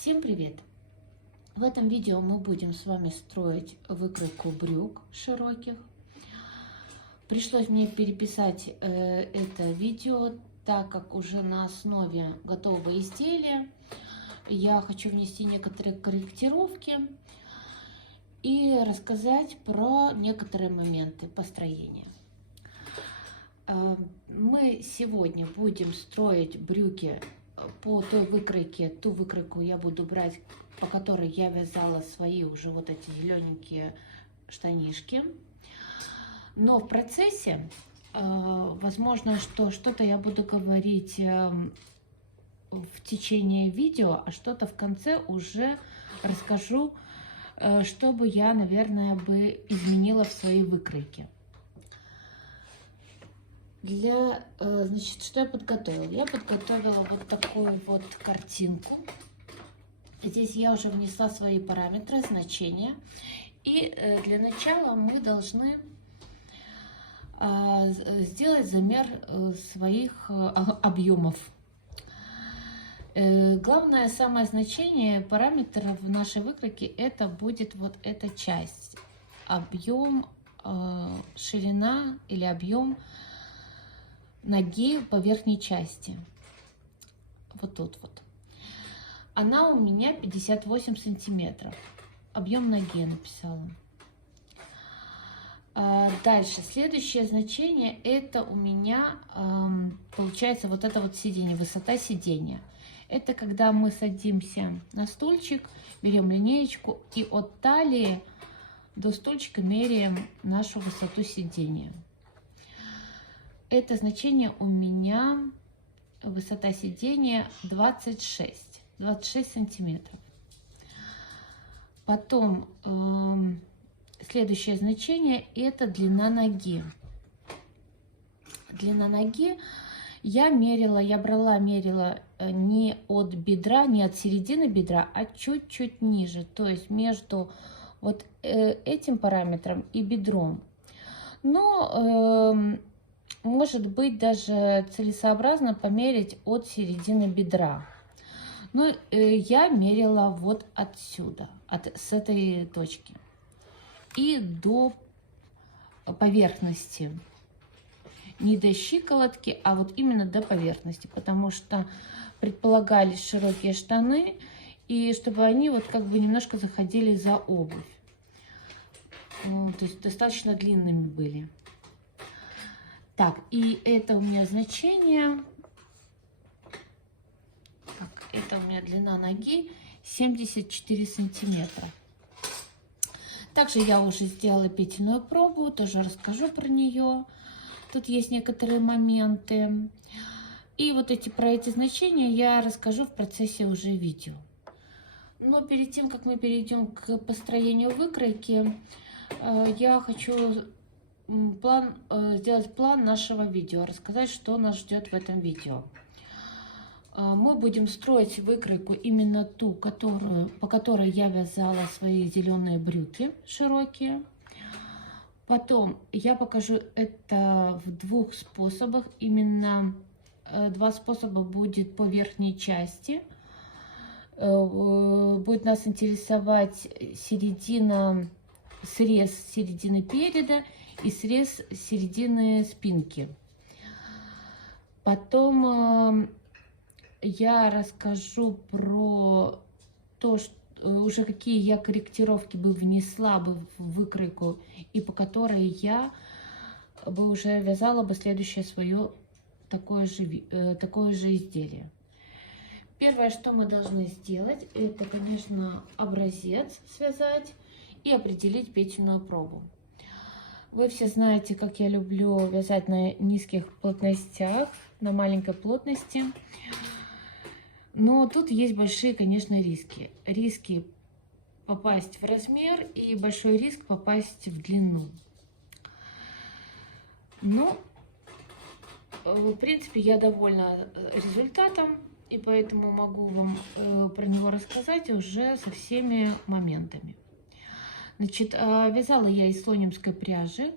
Всем привет! В этом видео мы будем с вами строить выкройку брюк широких. Пришлось мне переписать это видео, так как уже на основе готового изделия я хочу внести некоторые корректировки и рассказать про некоторые моменты построения. Мы сегодня будем строить брюки по той выкройке. Ту выкройку я буду брать, по которой я вязала свои уже вот эти зелененькие штанишки. Но в процессе, возможно, что что-то я буду говорить в течение видео, а что-то в конце уже расскажу, что бы я, наверное, бы изменила в своей выкройке. Значит, что я подготовила? Я подготовила вот такую вот картинку. Здесь я уже внесла свои параметры, значения. И для начала мы должны сделать замер своих объемов. Главное, самое значение параметров в нашей выкройке это будет вот эта часть. Объем, ширина или объем ноги по верхней части. Вот тут вот. Она у меня 58 сантиметров. Объем ноги я написала. Дальше, следующее значение, это у меня получается вот это вот сиденье, высота сидения. Это когда мы садимся на стульчик, берем линеечку и от талии до стульчика меряем нашу высоту сидения. Это значение у меня высота сидения 26 сантиметров. Потом следующее значение это длина ноги. Длина ноги я брала, мерила не от бедра, не от середины бедра, а чуть-чуть ниже. То есть между вот этим параметром и бедром. Но может быть даже целесообразно померить от середины бедра. Но я мерила вот отсюда, с этой точки. И до поверхности. Не до щиколотки, а вот именно до поверхности. Потому что предполагались широкие штаны. И чтобы они вот как бы немножко заходили за обувь. То есть достаточно длинными были. Так, и это у меня значение, так, это у меня длина ноги 74 сантиметра. Также я уже сделала петельную пробу, тоже расскажу про нее. Тут есть некоторые моменты. И вот про эти значения я расскажу в процессе уже видео. Но перед тем, как мы перейдем к построению выкройки, я хочу сделать план нашего видео, рассказать, что нас ждет в этом видео. Мы будем строить выкройку именно ту, по которой я вязала свои зеленые брюки широкие. Потом я покажу это в двух способах. Именно два способа будет по верхней части. Будет нас интересовать срез середины переда и срез середины спинки. Потом я расскажу про то, что уже какие я корректировки бы внесла бы в выкройку и по которой я бы уже вязала бы следующее свое такое же изделие. Первое, что мы должны сделать, это, конечно, образец связать и определить петельную пробу. Вы все знаете, как я люблю вязать на низких плотностях, на маленькой плотности. Но тут есть большие, конечно, риски. Риски попасть в размер и большой риск попасть в длину. Но, в принципе, я довольна результатом, и поэтому могу вам про него рассказать уже со всеми моментами. Значит, вязала я из слонимской пряжи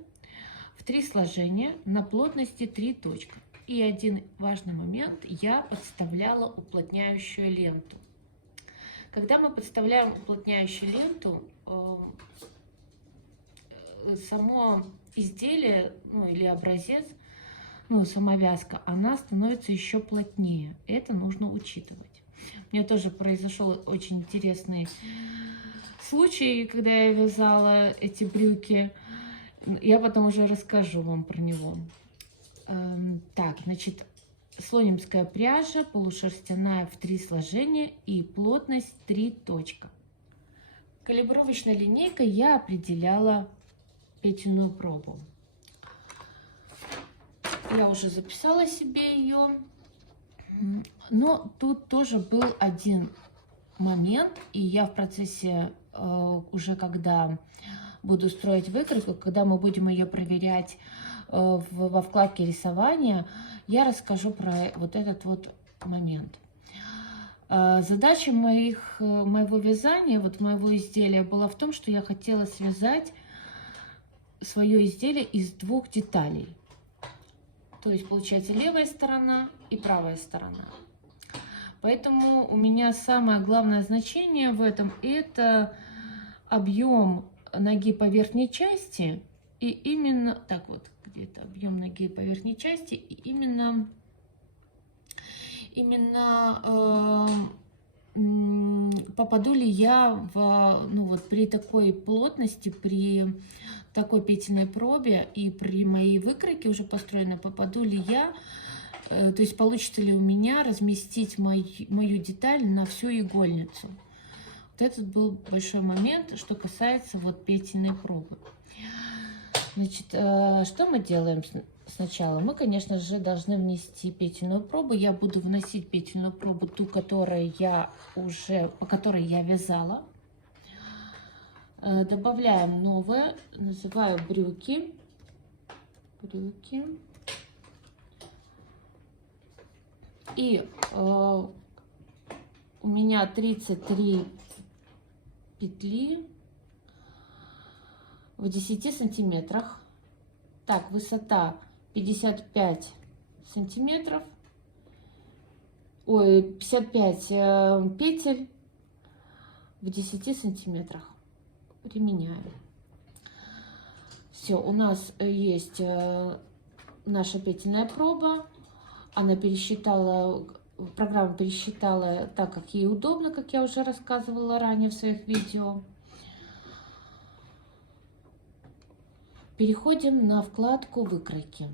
в 3 сложения на плотности 3 точка. И один важный момент, я подставляла уплотняющую ленту. Когда мы подставляем уплотняющую ленту, само изделие, ну или образец, ну сама вязка, она становится еще плотнее. Это нужно учитывать. У меня тоже произошел очень интересный случай, когда я вязала эти брюки. Я потом уже расскажу вам про него. Так, значит, слонимская пряжа, полушерстяная в 3 сложения и плотность 3 точка. Калибровочной линейкой я определяла петельную пробу. Я уже записала себе ее, но тут тоже был один момент, и я в процессе уже когда буду строить выкройку, когда мы будем ее проверять во вкладке рисования, я расскажу про вот этот вот момент. Задача моего вязания, вот моего изделия была в том, что я хотела связать свое изделие из 2 деталей. То есть получается левая сторона и правая сторона. Поэтому у меня самое главное значение в этом — это объем ноги по верхней части. И именно, так вот, где-то объем ноги по верхней части. И именно попаду ли я ну вот при такой плотности, при такой петельной пробе и при моей выкройке уже построенной, попаду ли я, то есть получится ли у меня разместить мою деталь на всю игольницу. Вот этот был большой момент, что касается вот петельной пробы. Значит, что мы делаем сначала? Мы, конечно же, должны внести петельную пробу. Я буду вносить петельную пробу, ту, по которой я вязала. Добавляем новое, называю брюки. И у меня 33 петли в 10 сантиметрах. Так, высота 55 сантиметров. Ой, 55 петель в 10 сантиметрах. Применяем. Все, у нас есть наша петельная проба. Она пересчитала, программа пересчитала так, как ей удобно, как я уже рассказывала ранее в своих видео. Переходим на вкладку выкройки.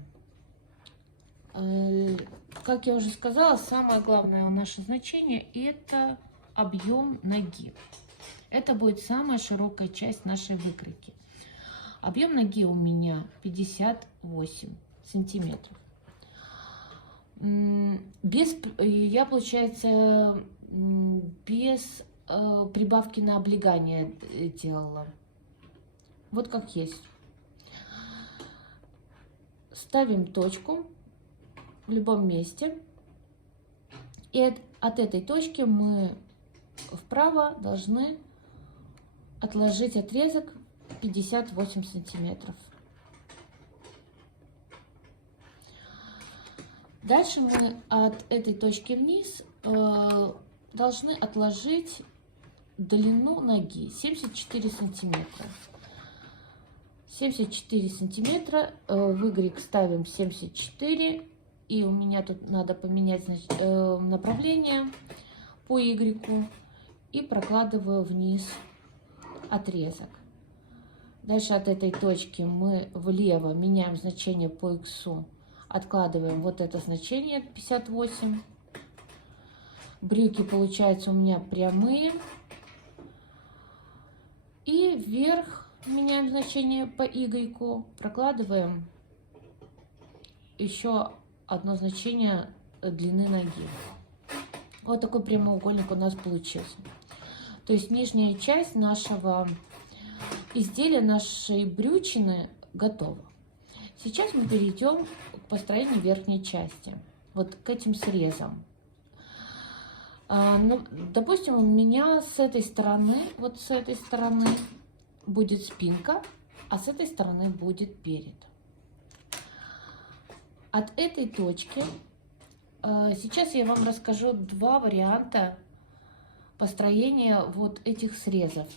Как я уже сказала, самое главное наше значение — это объем ноги. Это будет самая широкая часть нашей выкройки. Объем ноги у меня 58 сантиметров. Я, получается, без прибавки на облегание делала. Вот как есть. Ставим точку в любом месте. И от этой точки мы вправо должны отложить отрезок 58 сантиметров. Дальше мы от этой точки вниз должны отложить длину ноги 74 сантиметра. 74 сантиметра, в Y ставим 74, и у меня тут надо поменять направление по Y, и прокладываю вниз отрезок. Дальше от этой точки мы влево меняем значение по X, откладываем вот это значение 58. Брюки получаются у меня прямые. И вверх меняем значение по Y, прокладываем еще одно значение длины ноги. Вот такой прямоугольник у нас получился. То есть нижняя часть нашего изделия, нашей брючины готова. Сейчас мы перейдем к построению верхней части, вот к этим срезам. Ну, допустим, у меня с этой стороны, вот с этой стороны будет спинка, а с этой стороны будет перед. От этой точки сейчас я вам расскажу два варианта построение вот этих срезов.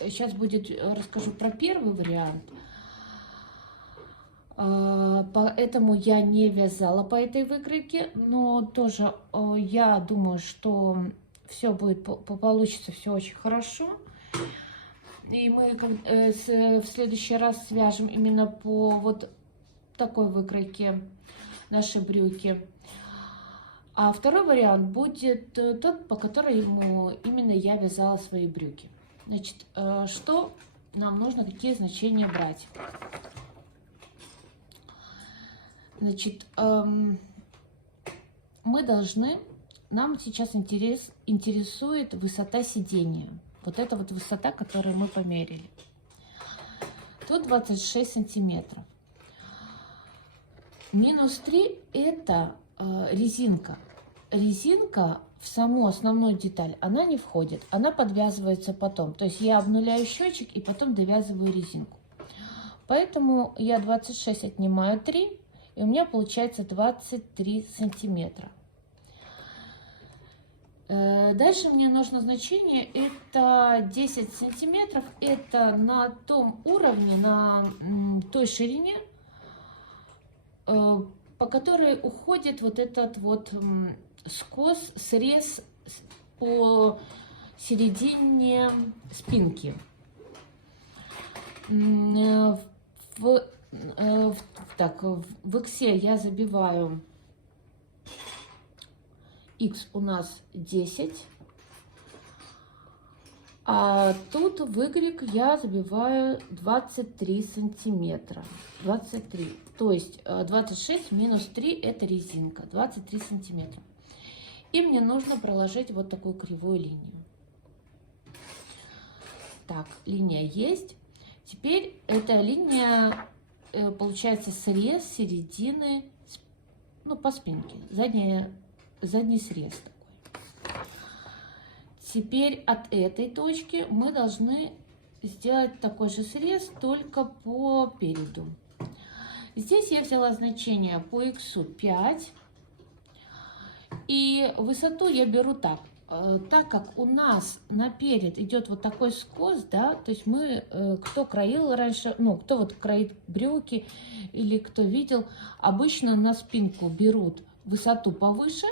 Сейчас будет, расскажу про первый вариант. Поэтому я не вязала по этой выкройке, но тоже я думаю, что все будет, получится все очень хорошо. И мы в следующий раз свяжем именно по вот такой выкройке наши брюки. А второй вариант будет тот, по которому именно я вязала свои брюки. Значит, что нам нужно, какие значения брать? Значит, мы должны, нам сейчас интересует высота сидения. Вот эта вот высота, которую мы померили. Тут 26 сантиметров. Минус 3 это резинка. Резинка в саму основную деталь, она не входит. Она подвязывается потом. То есть я обнуляю счетчик и потом довязываю резинку. Поэтому я 26 отнимаю 3. И у меня получается 23 сантиметра. Дальше мне нужно значение, это 10 сантиметров, это на том уровне, на той ширине, по которой уходит вот этот вот скос, срез по середине спинки. В иксе я забиваю X у нас 10, а тут в Y я забиваю 23 сантиметра. 23, то есть 26 минус 3 это резинка, 23 сантиметра. И мне нужно проложить вот такую кривую линию. Так, линия есть. Теперь эта линия, получается, срез середины, ну, по спинке, задний срез такой. Теперь от этой точки мы должны сделать такой же срез, только по переду. Здесь я взяла значение по X 5, и высоту я беру так. Так как у нас наперед идет вот такой скос, да, то есть мы, кто краил раньше, ну, кто вот кроит брюки или кто видел, обычно на спинку берут высоту повыше,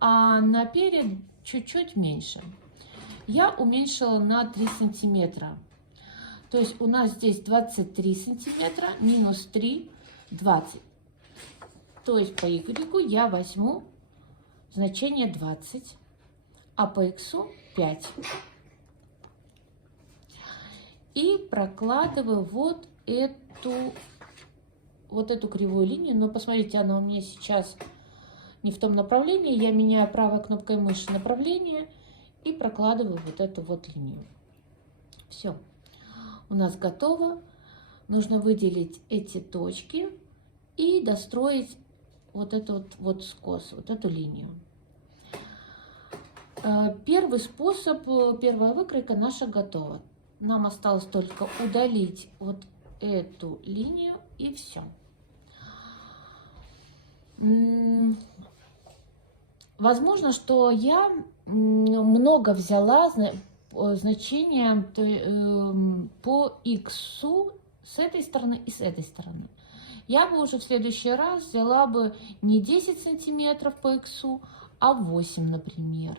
а наперед чуть-чуть меньше. Я уменьшила на 3 сантиметра. То есть у нас здесь 23 сантиметра минус 3, 20. То есть по Y я возьму значение 20. А по X 5. И прокладываю вот эту кривую линию. Но посмотрите, она у меня сейчас не в том направлении. Я меняю правой кнопкой мыши направление и прокладываю вот эту вот линию. Все. У нас готово. Нужно выделить эти точки и достроить вот этот вот скос, вот эту линию. Первый способ, первая выкройка наша готова. Нам осталось только удалить вот эту линию и все. Возможно, что я много взяла значения по X с этой стороны и с этой стороны. Я бы уже в следующий раз взяла бы не 10 сантиметров по X, а 8, например.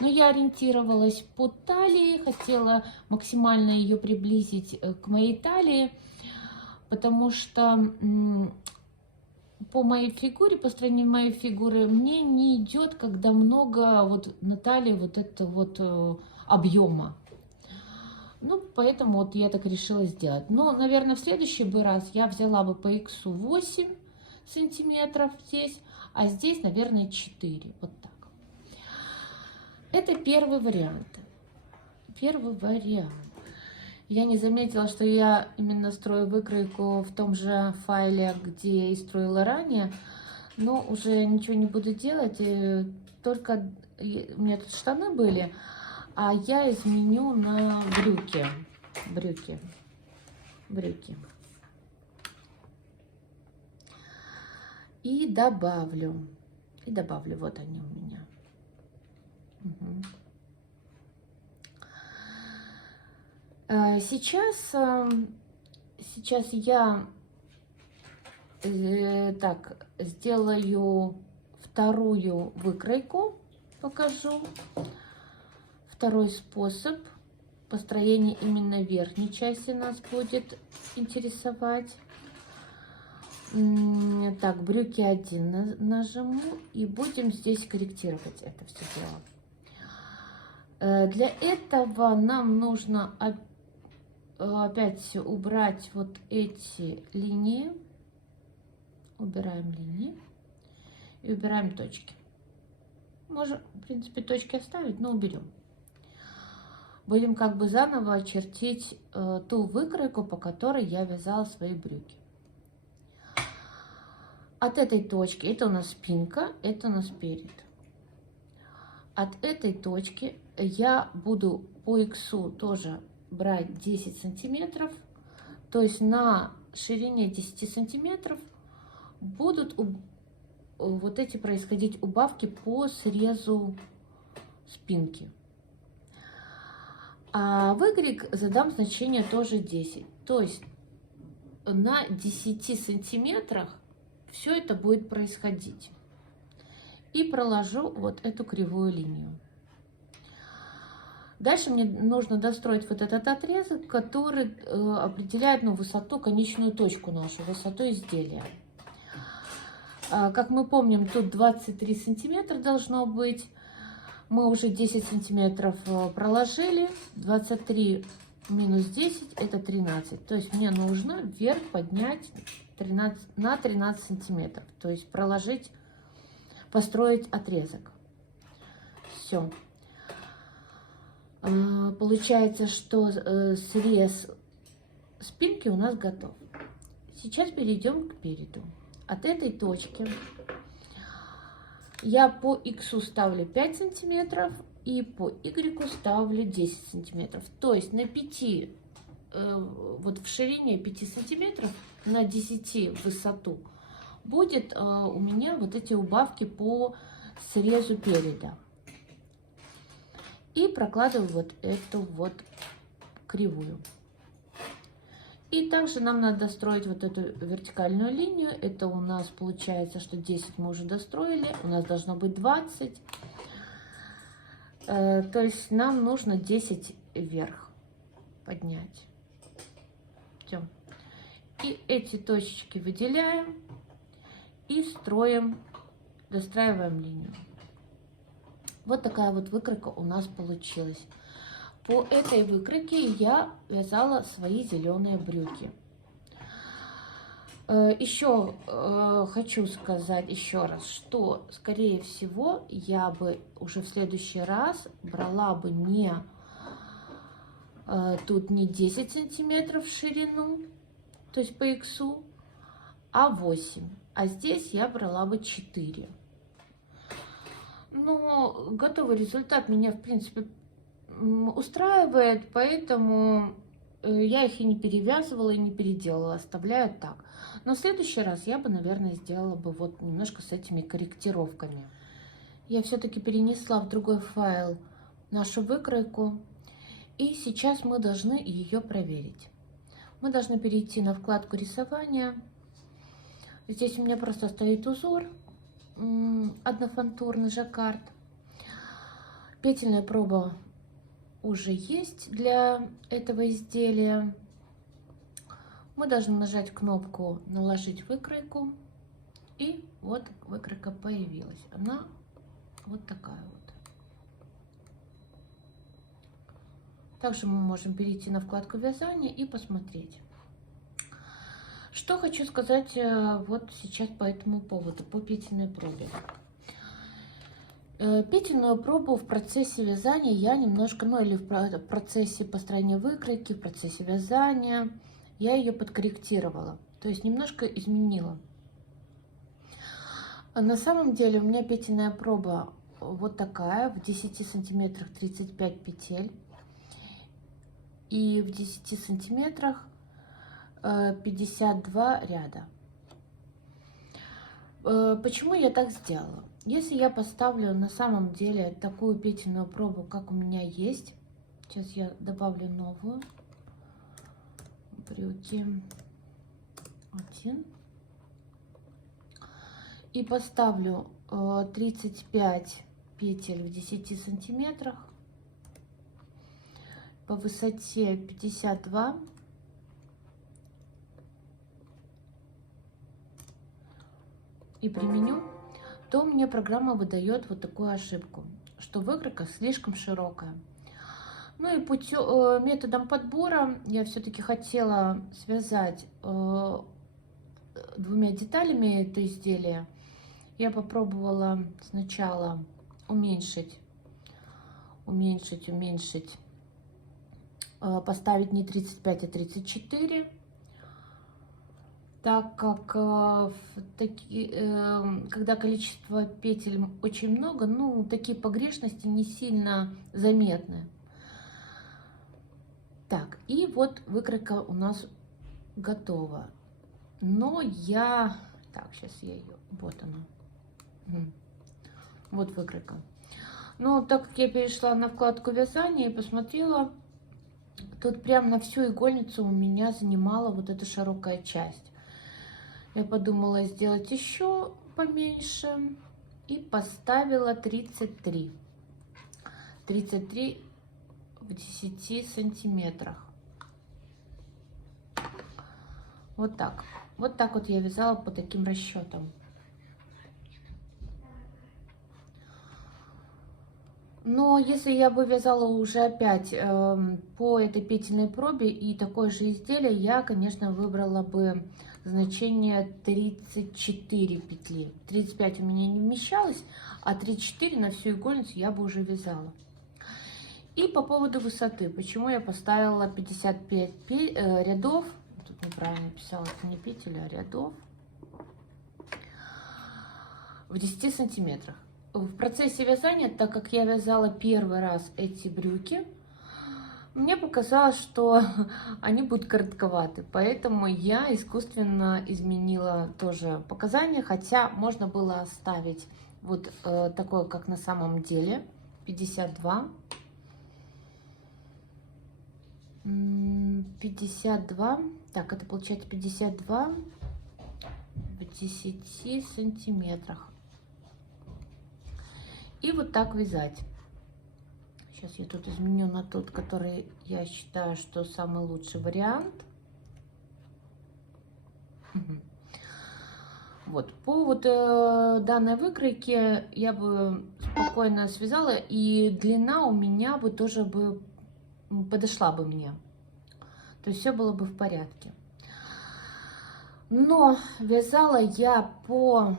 Но я ориентировалась по талии, хотела максимально ее приблизить к моей талии, потому что по моей фигуре, по строению моей фигуры, мне не идет, когда много вот на талии вот этого вот объема. Ну, поэтому вот я так решила сделать. Но, наверное, в следующий бы раз я взяла бы по X 8 сантиметров здесь, а здесь, наверное, 4. Вот так. Это первый вариант. Первый вариант. Я не заметила, что я именно строю выкройку в том же файле, где и строила ранее. Но уже ничего не буду делать. Только у меня тут штаны были, а я изменю на брюки. Брюки. И добавлю. Вот они у меня. Мгм. Сейчас, сейчас я так сделаю вторую выкройку, покажу. Второй способ построения именно верхней части нас будет интересовать. Так, брюки 1 нажму и будем здесь корректировать это все дело. Для этого нам нужно опять убрать вот эти линии. Убираем линии и убираем точки. Можем, в принципе, точки оставить, но уберем. Будем как бы заново чертить ту выкройку, по которой я вязала свои брюки. От этой точки, это у нас спинка, это у нас перед. От этой точки я буду по иксу тоже брать 10 сантиметров. То есть на ширине 10 сантиметров будут вот эти происходить убавки по срезу спинки. А в Y задам значение тоже 10. То есть на 10 сантиметрах все это будет происходить. И проложу вот эту кривую линию. Дальше мне нужно достроить вот этот отрезок, который определяет высоту, конечную точку нашу, высоту изделия. Как мы помним, тут 23 сантиметра должно быть. Мы уже 10 сантиметров проложили. 23 минус 10 это 13. То есть мне нужно вверх поднять 13 сантиметров. То есть проложить, построить отрезок. Все. Получается, что срез спинки у нас готов. Сейчас перейдем к переду. От этой точки я по иксу ставлю 5 сантиметров и по y ставлю 10 сантиметров. То есть на 5, вот в ширине 5 сантиметров, на 10 в высоту будет у меня вот эти убавки по срезу переда. И прокладываю вот эту вот кривую. И также нам надо достроить вот эту вертикальную линию. Это у нас получается, что 10 мы уже достроили. У нас должно быть 20. То есть нам нужно 10 вверх поднять. Все. И эти точечки выделяем и строим, достраиваем линию. Вот такая вот выкройка у нас получилась. По этой выкройке я вязала свои зеленые брюки. Еще хочу сказать еще раз, что, скорее всего, я бы уже в следующий раз брала бы тут не 10 сантиметров в ширину, то есть по иксу, а 8. А здесь я брала бы 4. Но готовый результат меня, в принципе, устраивает, поэтому я их и не перевязывала, и не переделала, оставляю так. Но в следующий раз я бы, наверное, сделала бы вот немножко с этими корректировками. Я все-таки перенесла в другой файл нашу выкройку, и сейчас мы должны ее проверить. Мы должны перейти на вкладку рисования. Здесь у меня просто стоит узор однофантурный жаккард. Петельная проба уже есть для этого изделия. Мы должны нажать кнопку «Наложить выкройку». И вот выкройка появилась. Она вот такая вот. Также мы можем перейти на вкладку вязания и посмотреть. Что хочу сказать вот сейчас по этому поводу, по петельной пробе. Петельную пробу в процессе вязания я немножко, или в процессе построения выкройки, в процессе вязания, я ее подкорректировала, то есть немножко изменила. На самом деле у меня петельная проба вот такая, в 10 сантиметрах 35 петель и в 10 сантиметрах 52 ряда. Почему я так сделала? Если я поставлю на самом деле такую петельную пробу, как у меня есть, сейчас я добавлю новую, брюки 1, и поставлю 35 петель в 10 сантиметрах, по высоте 52, и применю, то мне программа выдает вот такую ошибку, что выкройка слишком широкая. Ну и методом подбора я все-таки хотела связать двумя деталями это изделие. Я попробовала сначала уменьшить, поставить не 35, а 34. Так как когда количество петель очень много, ну, такие погрешности не сильно заметны. Так, и вот выкройка у нас готова. Но я... Так, сейчас я ее... Вот она. Вот выкройка. Но так как я перешла на вкладку вязания и посмотрела, тут прям на всю игольницу у меня занимала вот эта широкая часть. Я подумала сделать еще поменьше и поставила 33 в 10 сантиметрах. Вот так вот я вязала по таким расчетам. Но если я бы вязала уже опять по этой петельной пробе и такое же изделие, я, конечно, выбрала бы значение 34 петли. 35 у меня не вмещалось, а 34 на всю игольницу я бы уже вязала. И по поводу высоты, почему я поставила 55 рядов, тут неправильно писала, это не петель, а рядов, в 10 сантиметрах. В процессе вязания, так как я вязала первый раз эти брюки, мне показалось, что они будут коротковаты, поэтому я искусственно изменила тоже показания, хотя можно было оставить вот такое, как на самом деле, 52. 52, так, это получается 52 в 10 сантиметрах. И вот так вязать. Сейчас я тут изменю на тот, который я считаю, что самый лучший вариант. Вот, по вот данной выкройке я бы спокойно связала, и длина у меня бы тоже бы подошла бы мне. То есть все было бы в порядке. Но вязала я по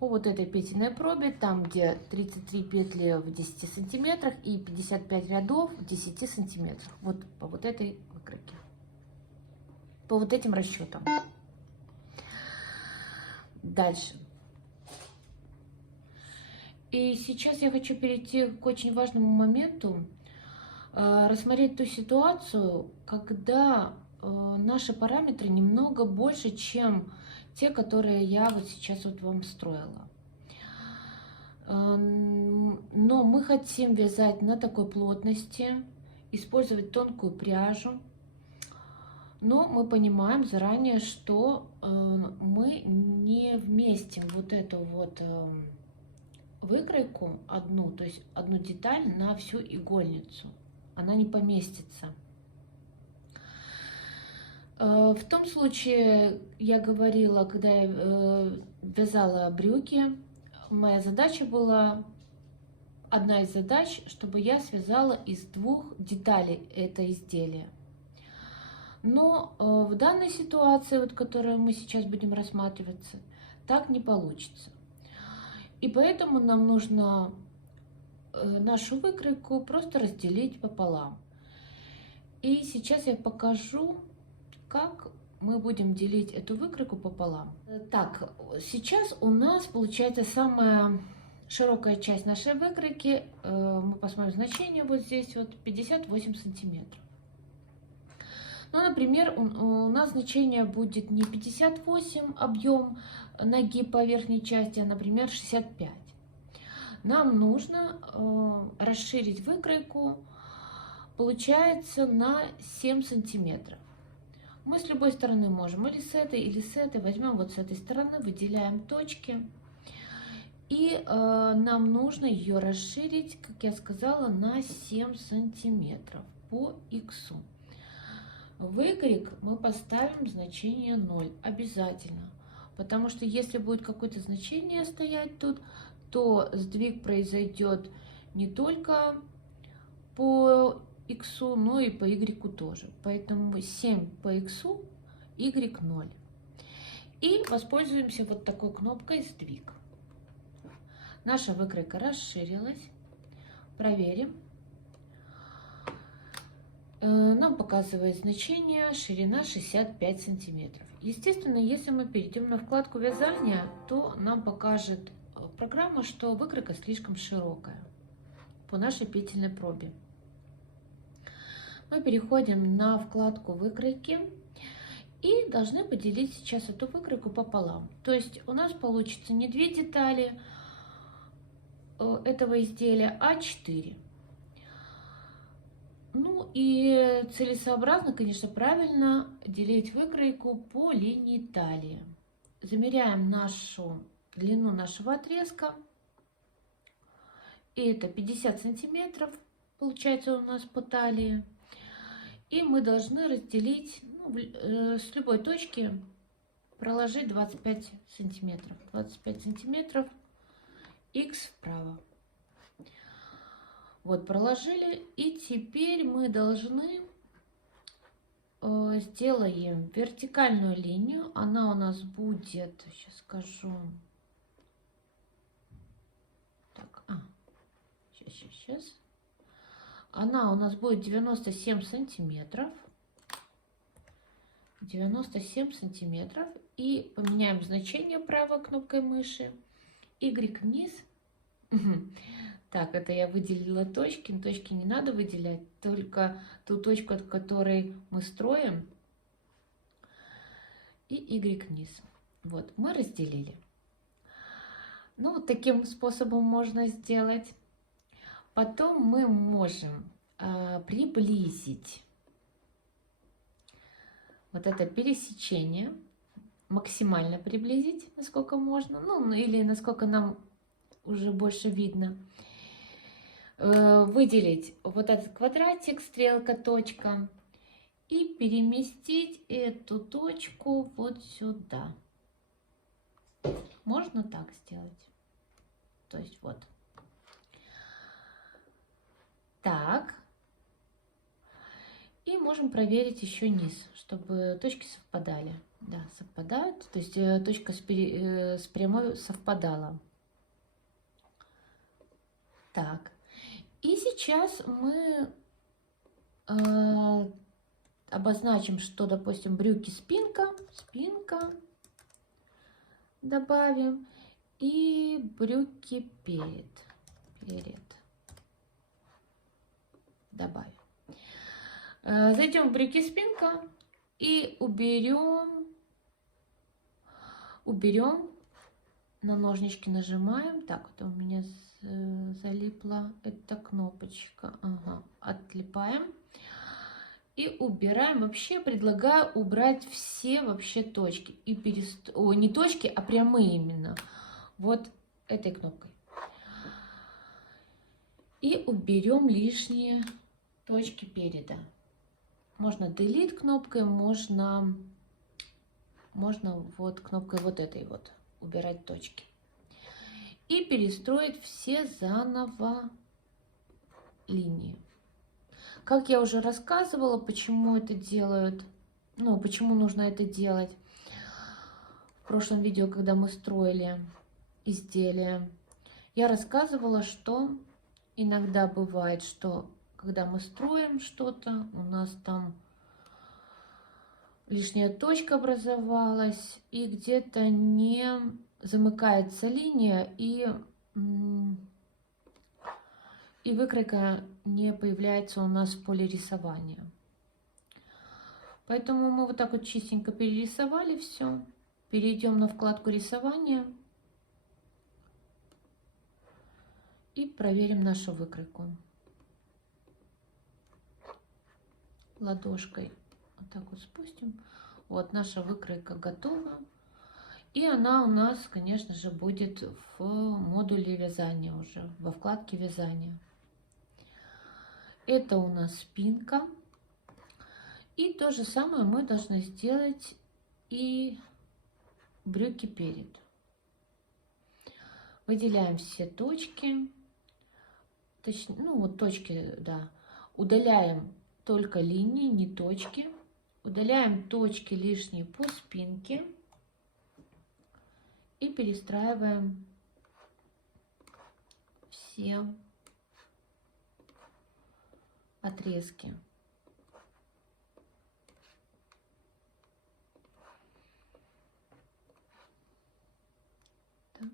вот этой петельной пробе, там где 33 петли в 10 сантиметрах и 55 рядов в 10 сантиметрах. Вот по вот этой выкройке. По вот этим расчетам. Дальше. И сейчас я хочу перейти к очень важному моменту, рассмотреть ту ситуацию, когда наши параметры немного больше, чем те, которые я вот сейчас вот вам строила. Но мы хотим вязать на такой плотности, использовать тонкую пряжу. Но мы понимаем заранее, что мы не вместим вот эту вот выкройку одну, то есть одну деталь на всю игольницу. Она не поместится. В том случае, я говорила, когда я вязала брюки, моя задача была, одна из задач, чтобы я связала из двух деталей это изделие. Но в данной ситуации, вот, которую мы сейчас будем рассматривать, так не получится. И поэтому нам нужно нашу выкройку просто разделить пополам. И сейчас я покажу, как мы будем делить эту выкройку пополам. Так, сейчас у нас получается самая широкая часть нашей выкройки. Мы посмотрим значение вот здесь вот 58 сантиметров. Ну, например, у нас значение будет не 58 объем ноги по верхней части, а, например, 65. Нам нужно расширить выкройку, получается, на 7 сантиметров. Мы с любой стороны можем, или с этой, возьмем вот с этой стороны, выделяем точки. И нам нужно ее расширить, как я сказала, на 7 сантиметров по х. В y мы поставим значение 0 обязательно, потому что если будет какое-то значение стоять тут, то сдвиг произойдет не только по x, но и по y тоже. Поэтому 7 по x, y 0. И воспользуемся вот такой кнопкой «Сдвиг». Наша выкройка расширилась. Проверим. Нам показывает значение ширина 65 сантиметров. Естественно, если мы перейдем на вкладку вязания, то нам покажет программа, что выкройка слишком широкая по нашей петельной пробе. Мы переходим на вкладку выкройки и должны поделить сейчас эту выкройку пополам. То есть у нас получится не 2 детали этого изделия, а 4. Ну и целесообразно, конечно, правильно делить выкройку по линии талии. Замеряем длину нашего отрезка. И это 50 сантиметров, получается у нас по талии. И мы должны разделить, с любой точки проложить 25 сантиметров. 25 сантиметров x вправо. Вот, проложили. И теперь мы должны сделаем вертикальную линию. Она у нас будет, сейчас скажу. Так, сейчас. Она у нас будет 97 сантиметров. 97 сантиметров. И поменяем значение правой кнопкой мыши. Y вниз. Так, это я выделила точки. Точки не надо выделять, только ту точку, от которой мы строим. И Y вниз. Вот, мы разделили. Ну, вот таким способом можно сделать. Потом мы можем приблизить вот это пересечение, максимально приблизить, насколько можно, ну или насколько нам уже больше видно. Выделить вот этот квадратик, стрелка, точка, и переместить эту точку вот сюда. Можно так сделать. То есть вот. Так. И можем проверить еще низ, чтобы точки совпадали. Да, совпадают. То есть точка с прямой совпадала. Так. И сейчас мы обозначим, что, допустим, брюки спинка добавим, и брюки перед добавим. Зайдем в брюки спинка и уберем, на ножнички нажимаем. Так, это у меня залипла эта кнопочка. Ага, отлипаем. И убираем. Вообще предлагаю убрать все вообще точки. И не точки, а прямые именно. Вот этой кнопкой. И уберем лишние точки переда. Можно Delete кнопкой, можно вот кнопкой вот этой вот убирать точки. И перестроить все заново линии. Как я уже рассказывала, почему это делают, почему нужно это делать. В прошлом видео, когда мы строили изделие, я рассказывала, что иногда бывает, что когда мы строим что-то, у нас там лишняя точка образовалась, и где-то не замыкается линия, и выкройка не появляется у нас в поле рисования. Поэтому мы вот так вот чистенько перерисовали все. Перейдем на вкладку рисования и проверим нашу выкройку. Ладошкой вот так вот спустим. Вот наша выкройка готова. И она у нас, конечно же, будет в модуле вязания уже, во вкладке вязания. Это у нас спинка. И то же самое мы должны сделать и брюки перед. Выделяем все точки. Точнее, ну вот точки, да. Удаляем только линии, не точки. Удаляем точки лишние по спинке. И перестраиваем все отрезки. Так.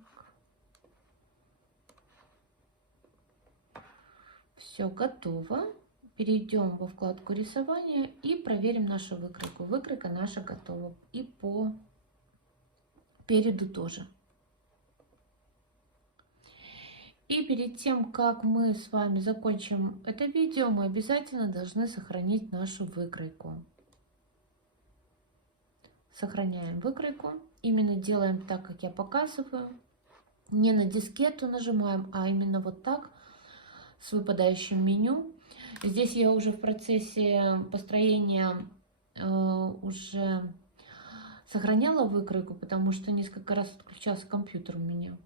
Все готово. Перейдем во вкладку рисования и проверим нашу выкройку. Выкройка наша готова. И по переду тоже. И перед тем, как мы с вами закончим это видео, мы обязательно должны сохранить нашу выкройку. Сохраняем выкройку. Именно делаем так, как я показываю. Не на дискету нажимаем, а именно вот так, с выпадающим меню. Здесь я уже в процессе построения уже сохраняла выкройку, потому что несколько раз отключался компьютер у меня.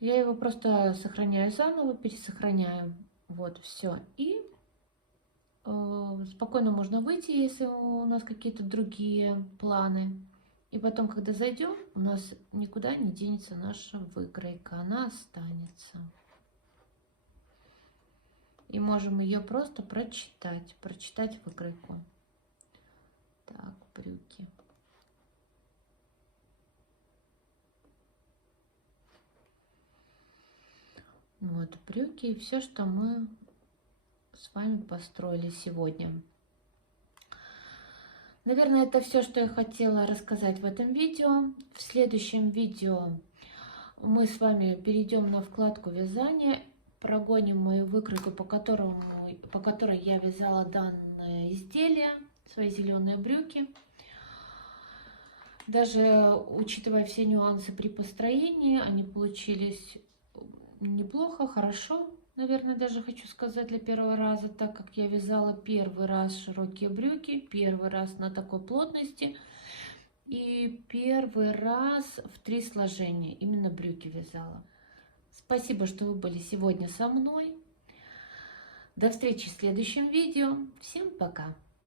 Я его просто сохраняю заново, пересохраняю. Вот, все. И спокойно можно выйти, если у нас какие-то другие планы. И потом, когда зайдем, у нас никуда не денется наша выкройка, она останется. И можем ее просто прочитать выкройку. Так, брюки. Вот брюки и все, что мы с вами построили сегодня. Наверное, это все, что я хотела рассказать в этом видео. В следующем видео мы с вами перейдем на вкладку вязания, прогоним мою выкройку, по которой я вязала данное изделие, свои зеленые брюки. Даже учитывая все нюансы при построении, они получились неплохо, хорошо, наверное, даже хочу сказать для первого раза, так как я вязала первый раз широкие брюки, первый раз на такой плотности и первый раз в 3 сложения именно брюки вязала. Спасибо, что вы были сегодня со мной. До встречи в следующем видео. Всем пока!